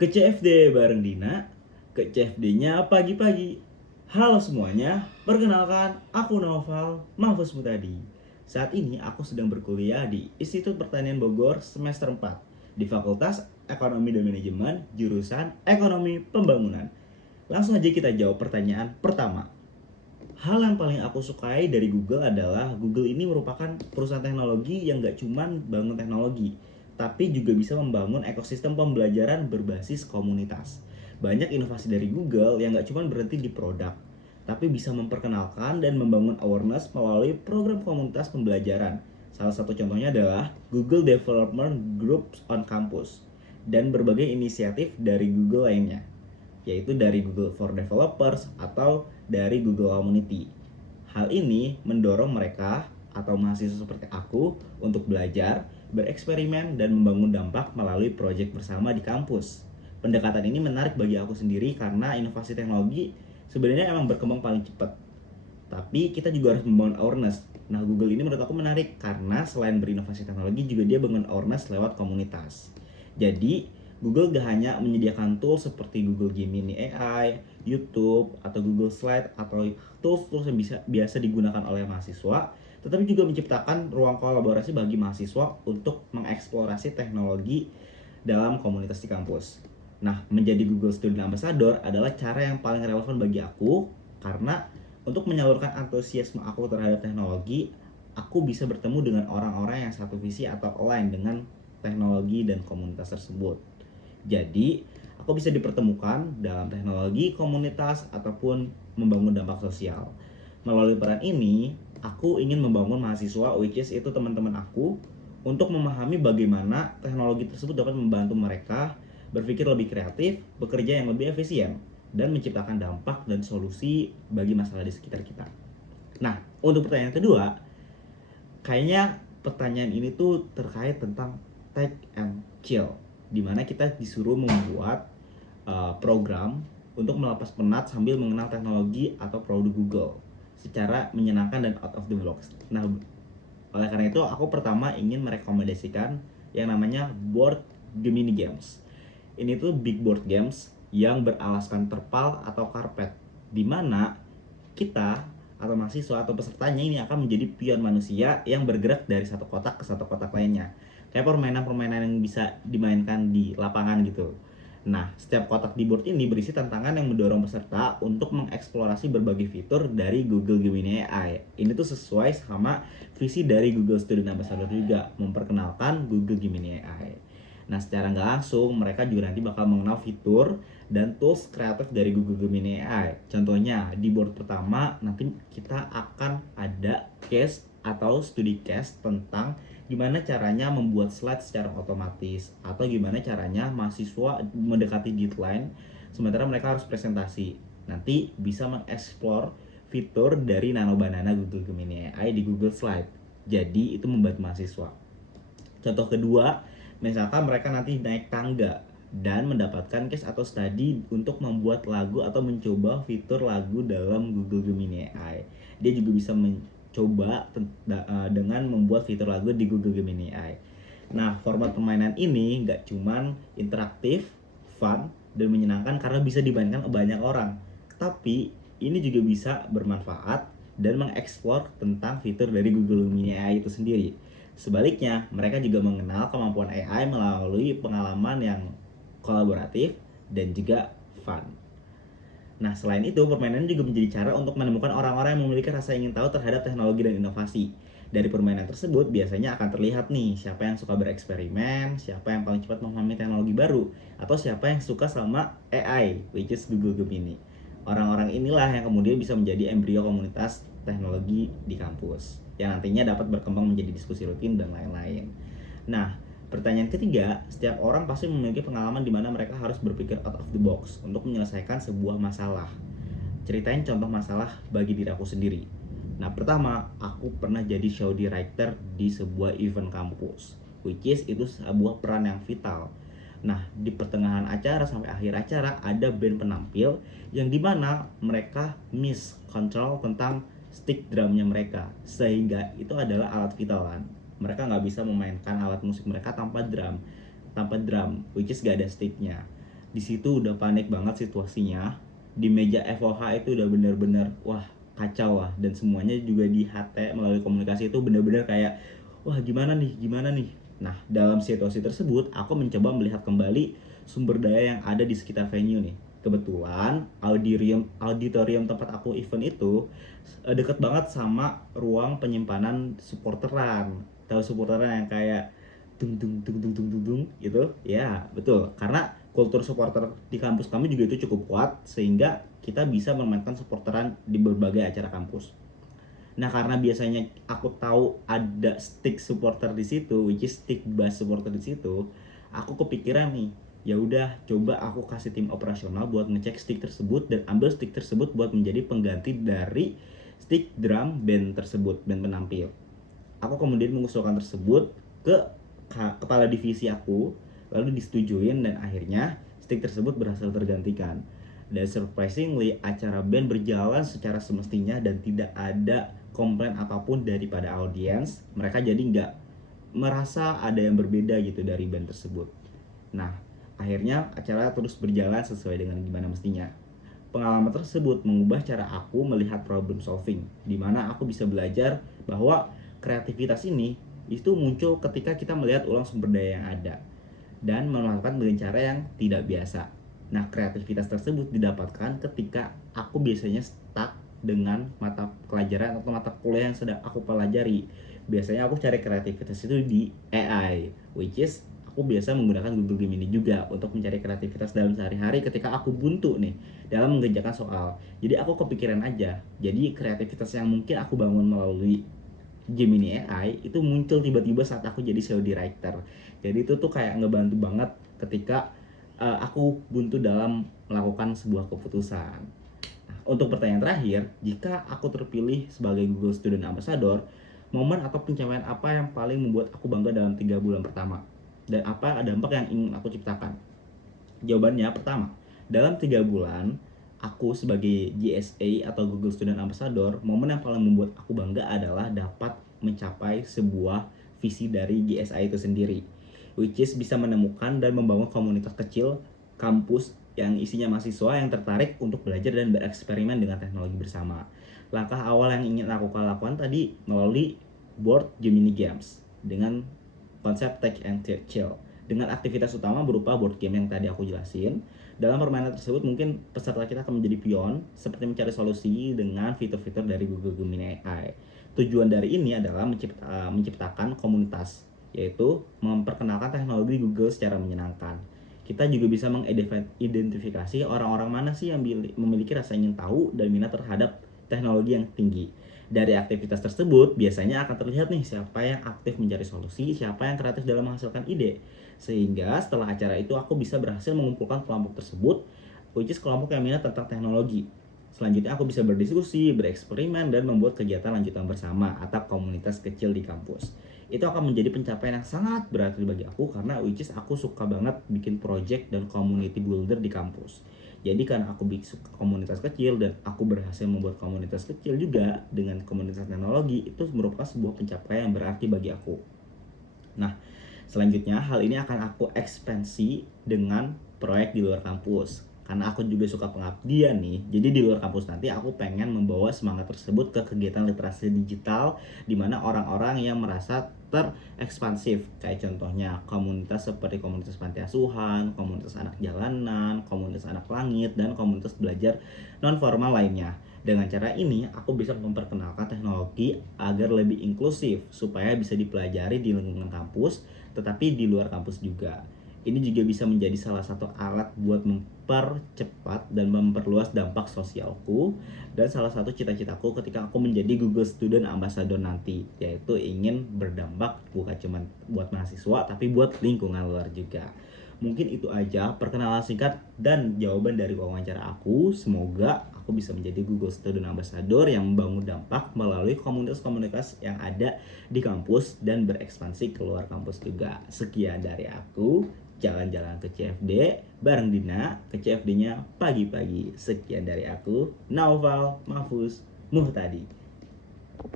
Ke CFD bareng Dina, ke CFD-nya pagi-pagi. Halo semuanya, perkenalkan aku Noval Mahfuz Mutadi. Saat ini aku sedang berkuliah di Institut Pertanian Bogor semester 4 di Fakultas Ekonomi dan Manajemen jurusan Ekonomi Pembangunan. Langsung aja kita jawab pertanyaan pertama. Hal yang paling aku sukai dari Google adalah Google ini merupakan perusahaan teknologi yang gak cuman bangun teknologi, tapi juga bisa membangun ekosistem pembelajaran berbasis komunitas. Banyak inovasi dari Google yang gak cuman berhenti di produk, tapi bisa memperkenalkan dan membangun awareness melalui program komunitas pembelajaran. Salah satu contohnya adalah Google Development Groups on Campus dan berbagai inisiatif dari Google lainnya, yaitu dari Google for Developers atau dari Google Community. Hal ini mendorong mereka atau mahasiswa seperti aku untuk belajar, bereksperimen, dan membangun dampak melalui proyek bersama di kampus. Pendekatan ini menarik bagi aku sendiri karena inovasi teknologi sebenarnya emang berkembang paling cepat. Tapi kita juga harus membangun awareness. Nah, Google ini menurut aku menarik karena selain berinovasi teknologi juga dia bangun awareness lewat komunitas. Jadi, Google gak hanya menyediakan tools seperti Google Gemini AI, YouTube, atau Google Slide, atau tools-tools yang biasa digunakan oleh mahasiswa, tetapi juga menciptakan ruang kolaborasi bagi mahasiswa untuk mengeksplorasi teknologi dalam komunitas di kampus. Nah, menjadi Google Student Ambassador adalah cara yang paling relevan bagi aku karena untuk menyalurkan antusiasme aku terhadap teknologi, aku bisa bertemu dengan orang-orang yang satu visi atau align dengan teknologi dan komunitas tersebut. Jadi, aku bisa dipertemukan dalam teknologi, komunitas, ataupun membangun dampak sosial. Melalui peran ini, aku ingin membangun mahasiswa, which is itu teman-teman aku, untuk memahami bagaimana teknologi tersebut dapat membantu mereka berpikir lebih kreatif, bekerja yang lebih efisien, dan menciptakan dampak dan solusi bagi masalah di sekitar kita. Nah, untuk pertanyaan kedua, kayaknya pertanyaan ini tuh terkait tentang take and chill, dimana kita disuruh membuat program untuk melepas penat sambil mengenal teknologi atau produk Google secara menyenangkan dan out of the box. Nah, oleh karena itu aku pertama ingin merekomendasikan yang namanya Board Gemini Games. Ini tuh big board games yang beralaskan terpal atau karpet, dimana kita atau mahasiswa atau pesertanya ini akan menjadi pion manusia yang bergerak dari satu kotak ke satu kotak lainnya. Kayak permainan-permainan yang bisa dimainkan di lapangan gitu. Nah, setiap kotak di board ini berisi tantangan yang mendorong peserta untuk mengeksplorasi berbagai fitur dari Google Gemini AI. Ini tuh sesuai sama visi dari Google Student Ambassador juga, memperkenalkan Google Gemini AI. Nah, secara nggak langsung mereka juga nanti bakal mengenal fitur dan tools kreatif dari Google Gemini AI. Contohnya, di board pertama nanti kita akan ada case atau studi case tentang gimana caranya membuat slide secara otomatis, atau gimana caranya mahasiswa mendekati deadline sementara mereka harus presentasi. Nanti bisa mengeksplor fitur dari Nano Banana Google Gemini AI di Google Slide. Jadi itu membantu mahasiswa. Contoh kedua, misalkan mereka nanti naik tangga dan mendapatkan case atau study untuk membuat lagu atau mencoba fitur lagu dalam Google Gemini AI. Dia juga bisa mencoba dengan membuat fitur lagu di Google Gemini AI. Nah, format permainan ini nggak cuman interaktif, fun, dan menyenangkan karena bisa dimainkan banyak orang, tapi ini juga bisa bermanfaat dan mengeksplor tentang fitur dari Google Gemini AI itu sendiri. Sebaliknya, mereka juga mengenal kemampuan AI melalui pengalaman yang kolaboratif dan juga fun. Nah, selain itu, permainan juga menjadi cara untuk menemukan orang-orang yang memiliki rasa ingin tahu terhadap teknologi dan inovasi. Dari permainan tersebut, biasanya akan terlihat nih, siapa yang suka bereksperimen, siapa yang paling cepat memahami teknologi baru, atau siapa yang suka sama AI, which is Google Gemini. Orang-orang inilah yang kemudian bisa menjadi embrio komunitas teknologi di kampus, yang nantinya dapat berkembang menjadi diskusi rutin dan lain-lain. Nah, pertanyaan ketiga, setiap orang pasti memiliki pengalaman di mana mereka harus berpikir out of the box untuk menyelesaikan sebuah masalah. Ceritain contoh masalah bagi diri aku sendiri. Nah, pertama, aku pernah jadi show director di sebuah event kampus, which is itu sebuah peran yang vital. Nah, di pertengahan acara sampai akhir acara ada band penampil yang dimana mereka miss control tentang stick drumnya mereka, sehingga itu adalah alat vital kan. Mereka nggak bisa memainkan alat musik mereka tanpa drum, which is gak ada sticknya. Di situ udah panik banget situasinya. Di meja FOH itu udah bener-bener wah kacau lah, dan semuanya juga di HT melalui komunikasi itu bener-bener kayak wah gimana nih. Nah, dalam situasi tersebut aku mencoba melihat kembali sumber daya yang ada di sekitar venue nih. Kebetulan auditorium tempat aku event itu deket banget sama ruang penyimpanan supporteran. Tahu supporteran yang kayak dung dung dung dung dung dung dung gitu? Ya, betul. Karena kultur supporter di kampus kami juga itu cukup kuat sehingga kita bisa memainkan supporteran di berbagai acara kampus. Nah, karena biasanya aku tahu ada stick supporter di situ, which is stick bass supporter di situ, aku kepikiran nih, ya udah coba aku kasih tim operasional buat ngecek stick tersebut dan ambil stick tersebut buat menjadi pengganti dari stick drum band tersebut, band penampil. Aku kemudian mengusulkan tersebut ke kepala divisi aku, lalu disetujuin dan akhirnya stick tersebut berhasil tergantikan. Dan surprisingly, acara band berjalan secara semestinya dan tidak ada komplain apapun daripada audiens. Mereka jadi nggak merasa ada yang berbeda gitu dari band tersebut. Nah, akhirnya acara terus berjalan sesuai dengan gimana mestinya. Pengalaman tersebut mengubah cara aku melihat problem solving, di mana aku bisa belajar bahwa kreativitas ini itu muncul ketika kita melihat ulang sumber daya yang ada dan memanfaatkan dengan cara yang tidak biasa. Nah, kreativitas tersebut didapatkan ketika aku biasanya stuck dengan mata pelajaran atau mata kuliah yang sedang aku pelajari. Biasanya aku cari kreativitas itu di AI, which is aku biasa menggunakan Google Gemini juga untuk mencari kreativitas dalam sehari-hari ketika aku buntu nih dalam mengerjakan soal. Jadi aku kepikiran aja. Jadi kreativitas yang mungkin aku bangun melalui Gemini AI itu muncul tiba-tiba saat aku jadi COD writer. Jadi itu tuh kayak ngebantu banget ketika aku buntu dalam melakukan sebuah keputusan. Nah, untuk pertanyaan terakhir, jika aku terpilih sebagai Google Student Ambassador, momen atau pencapaian apa yang paling membuat aku bangga dalam 3 bulan pertama? Dan apa dampak yang ingin aku ciptakan? Jawabannya pertama, dalam 3 bulan aku sebagai GSA atau Google Student Ambassador, momen yang paling membuat aku bangga adalah dapat mencapai sebuah visi dari GSA itu sendiri, which is bisa menemukan dan membangun komunitas kecil kampus yang isinya mahasiswa yang tertarik untuk belajar dan bereksperimen dengan teknologi bersama. Langkah awal yang ingin aku lakukan tadi melalui board Gemini Games dengan konsep Tech and Chill, dengan aktivitas utama berupa board game yang tadi aku jelasin. Dalam permainan tersebut mungkin peserta kita akan menjadi pion seperti mencari solusi dengan fitur-fitur dari Google Gemini AI. Tujuan dari ini adalah menciptakan komunitas, yaitu memperkenalkan teknologi Google secara menyenangkan. Kita juga bisa mengidentifikasi orang-orang mana sih yang memiliki rasa ingin tahu dan minat terhadap teknologi yang tinggi. Dari aktivitas tersebut biasanya akan terlihat nih siapa yang aktif mencari solusi, siapa yang kreatif dalam menghasilkan ide. Sehingga setelah acara itu aku bisa berhasil mengumpulkan kelompok tersebut, which is kelompok yang minat tentang teknologi. Selanjutnya aku bisa berdiskusi, bereksperimen, dan membuat kegiatan lanjutan bersama atau komunitas kecil di kampus. Itu akan menjadi pencapaian yang sangat berarti bagi aku karena which is aku suka banget bikin project dan community builder di kampus. Jadi karena aku suka komunitas kecil dan aku berhasil membuat komunitas kecil juga dengan komunitas teknologi, itu merupakan sebuah pencapaian yang berarti bagi aku. Nah, selanjutnya hal ini akan aku ekspansi dengan proyek di luar kampus. Karena aku juga suka pengabdian nih, jadi di luar kampus nanti aku pengen membawa semangat tersebut ke kegiatan literasi digital di mana orang-orang yang merasa terekspansif, kayak contohnya komunitas seperti komunitas panti asuhan, komunitas anak jalanan, komunitas anak langit, dan komunitas belajar non formal lainnya. Dengan cara ini aku bisa memperkenalkan teknologi agar lebih inklusif supaya bisa dipelajari di lingkungan kampus tetapi di luar kampus juga. Ini juga bisa menjadi salah satu alat buat mempercepat dan memperluas dampak sosialku dan salah satu cita-citaku ketika aku menjadi Google Student Ambassador nanti, yaitu ingin berdampak bukan cuma buat mahasiswa tapi buat lingkungan luar juga. Mungkin itu aja perkenalan singkat dan jawaban dari wawancara aku. Semoga aku bisa menjadi Google Student Ambassador yang membangun dampak melalui komunitas-komunitas yang ada di kampus dan berekspansi keluar kampus juga. Sekian dari aku. Jalan-jalan ke CFD bareng Dina, ke CFD-nya pagi-pagi. Sekian dari aku, Naufal Mahfuz Muhtadi.